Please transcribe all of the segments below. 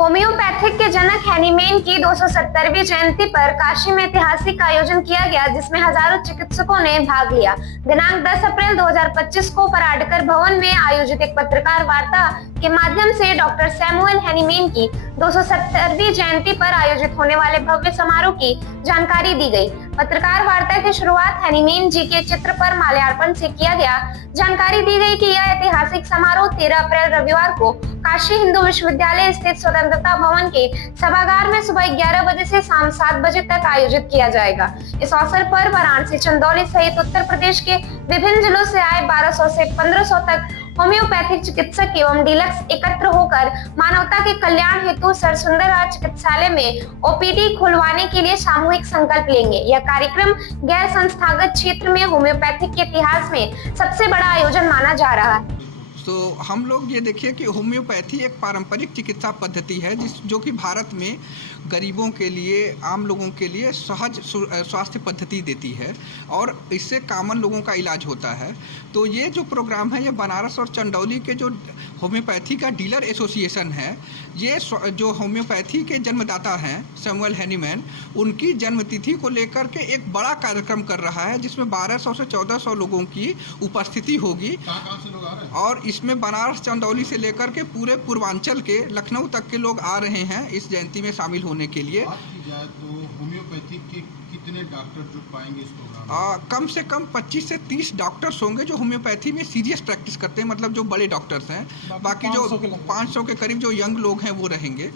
Homeopathic के जनक Hahnemann की 270वीं जयंती पर काशी में ऐतिहासिक आयोजन किया गया, जिसमें हजारों चिकित्सकों ने भाग लिया। दिनांक 10 अप्रैल 2025 को पराडकर भवन में आयोजित एक पत्रकार वार्ता के माध्यम से डॉक्टर सैमुअल हैनीमैन की 270वीं जयंती पर आयोजित होने वाले भव्य समारोह की जानकारी दी गई। पत्रकार वार्ता की शुरुआत हैनीमैन जी के चित्र पर माल्यार्पण से किया गया। जानकारी दी गई कि यह ऐतिहासिक समारोह 13 अप्रैल रविवार को काशी हिंदू विश्वविद्यालय स्थित स्वतंत्रता भवन के सभागार में सुबह 11 बजे से शाम 7 बजे तक आयोजित किया जाएगा। इस अवसर पर वाराणसी, चंदौली सहित उत्तर प्रदेश के विभिन्न जिलों से आए 1200 से 1500 तक होम्योपैथिक चिकित्सक एवं डीलक्स एकत्र होकर मानवता के कल्याण हेतु सर सुंदरराज चिकित्सालय में ओपीडी खुलवाने के लिए सामूहिक संकल्प लेंगे। यह कार्यक्रम गैर संस्थागत क्षेत्र में होम्योपैथिक के इतिहास में सबसे बड़ा आयोजन माना जा रहा है। तो हम लोग ये देखिए कि होम्योपैथी एक पारंपरिक चिकित्सा पद्धति है जो कि भारत में गरीबों के लिए, आम लोगों के लिए सहज स्वास्थ्य पद्धति देती है और इससे कॉमन लोगों का इलाज होता है। तो ये जो प्रोग्राम है, ये बनारस और चंदौली के जो होम्योपैथी का डीलर एसोसिएशन है, ये जो होम्योपैथी के जन्मदाता हैं सैमुअल हैनीमैन, उनकी जन्मतिथि को लेकर के एक बड़ा कार्यक्रम कर रहा है, जिसमें 1200 से 1400 लोगों की उपस्थिति होगी। कहाँ से लोग आ रहे हैं? और इसमें बनारस, चंदौली से लेकर के पूरे पूर्वांचल के, लखनऊ तक के लोग आ रहे हैं इस जयंती में शामिल होने के लिए। बात की जाए तो होम्योपैथिक के कितने डॉक्टर जुड़ पाएंगे इस प्रोग्राम में? कम से कम 25 से 30 डॉक्टर्स होंगे जो होम्योपैथी में सीरियस प्रैक्टिस करते हैं, मतलब जो बड़े डॉक्टर्स हैं। बाकी जो 500 के करीब जो यंग लोग हैं वो रहेंगे।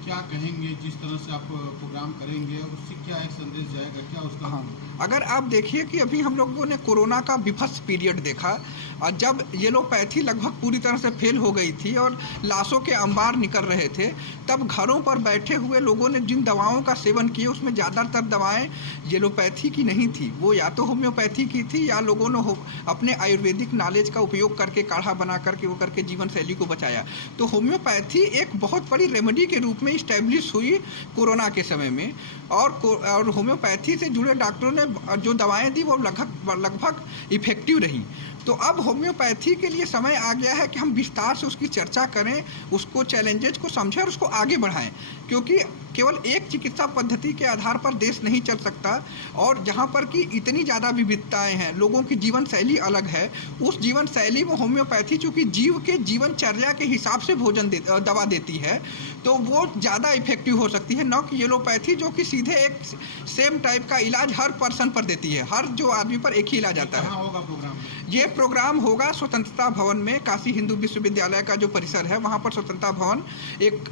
क्या कहेंगे जिस तरह से आप प्रोग्राम करेंगे, उससे क्या एक संदेश जाएगा, क्या उसका? हाँ, अगर आप देखिए कि अभी हम लोगों ने कोरोना का विभत्स पीरियड देखा, और जब एलोपैथी लगभग पूरी तरह से फेल हो गई थी और लाशों के अंबार निकल रहे थे, तब घरों पर बैठे हुए लोगों ने जिन दवाओं का सेवन किए, उसमें ज़्यादातर दवाएं एलोपैथी की नहीं थी, वो या तो होम्योपैथी की थी या लोगों ने अपने आयुर्वेदिक नॉलेज का उपयोग करके, काढ़ा बना करके वो करके जीवन शैली को बचाया। तो होम्योपैथी एक बहुत बड़ी रेमेडी के रूप में इस्टेब्लिश हुई कोरोना के समय में, और होम्योपैथी से जुड़े डॉक्टरों ने जो दवाएं दी वो लगभग इफेक्टिव रहीं। तो अब होम्योपैथी के लिए समय आ गया है कि हम विस्तार से उसकी चर्चा करें, उसको चैलेंजेस को समझें और उसको आगे बढ़ाएं, क्योंकि केवल एक चिकित्सा पद्धति के आधार पर देश नहीं चल सकता। और जहां पर कि इतनी ज़्यादा विविधताएं हैं, लोगों की जीवन शैली अलग है, उस जीवन शैली में होम्योपैथी चूँकि जीव के जीवनचर्या के हिसाब से दवा देती है, तो वो ज़्यादा इफेक्टिव हो सकती है, न कि एलोपैथी जो कि सीधे एक सेम टाइप का इलाज हर पर्सन पर देती है, हर जो आदमी पर एक ही इलाज आता है। कहाँ होगा प्रोग्राम? ये प्रोग्राम होगा स्वतंत्रता भवन में, काशी हिंदू विश्वविद्यालय का जो परिसर है वहाँ पर स्वतंत्रता भवन एक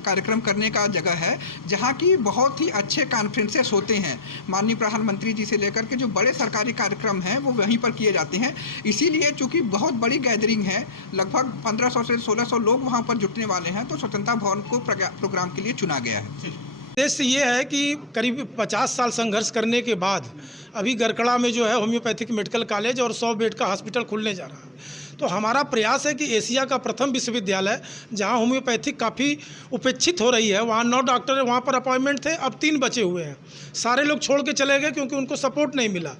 कार्यक्रम करने का जगह है, जहाँ की बहुत ही अच्छे कॉन्फ्रेंसेस होते हैं। माननीय प्रधानमंत्री जी से लेकर के जो बड़े सरकारी कार्यक्रम हैं वो वहीं पर किए जाते हैं। इसीलिए चूँकि बहुत बड़ी गैदरिंग है, लगभग 1500 से 1600 लोग वहाँ पर जुटने वाले हैं, तो स्वतंत्रता भवन को प्रोग्राम के लिए चुना गया है। उद्देश्य ये है कि करीब 50 साल संघर्ष करने के बाद अभी गरकड़ा में जो है होम्योपैथिक मेडिकल कॉलेज और 100 बेड का हॉस्पिटल खुलने जा रहा है। तो हमारा प्रयास है कि एशिया का प्रथम विश्वविद्यालय जहां होम्योपैथिक काफ़ी उपेक्षित हो रही है, वहां 9 डॉक्टर वहां पर अपॉइंटमेंट थे, अब 3 बचे हुए हैं। सारे लोग छोड़ के चले गए क्योंकि उनको सपोर्ट नहीं मिला।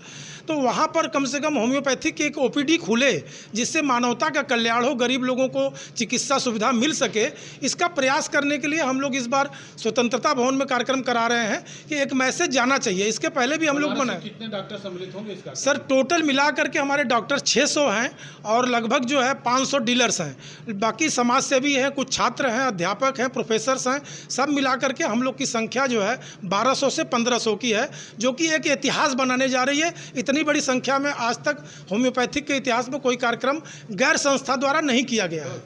तो वहाँ पर कम से कम होम्योपैथिक की एक ओपीडी खुले, जिससे मानवता का कल्याण हो, गरीब लोगों को चिकित्सा सुविधा मिल सके। इसका प्रयास करने के लिए हम लोग इस बार स्वतंत्रता भवन में कार्यक्रम करा रहे हैं कि एक मैसेज जाना चाहिए। इसके पहले भी हम लोग बनाए। कितने डॉक्टर सम्मिलित होंगे इसका? सर टोटल मिला करके हमारे डॉक्टर 600 हैं और लगभग जो है 500 डीलर्स हैं। बाकी समाज सेवी हैं, कुछ छात्र हैं, अध्यापक हैं, प्रोफेसर्स हैं, सब मिला करके हम लोग की संख्या जो है 1200 से 1500 की है, जो कि एक इतिहास बनाने जा रही है। इतनी बड़ी संख्या में आज तक होम्योपैथिक के इतिहास में कोई कार्यक्रम गैर संस्था द्वारा नहीं किया गया है।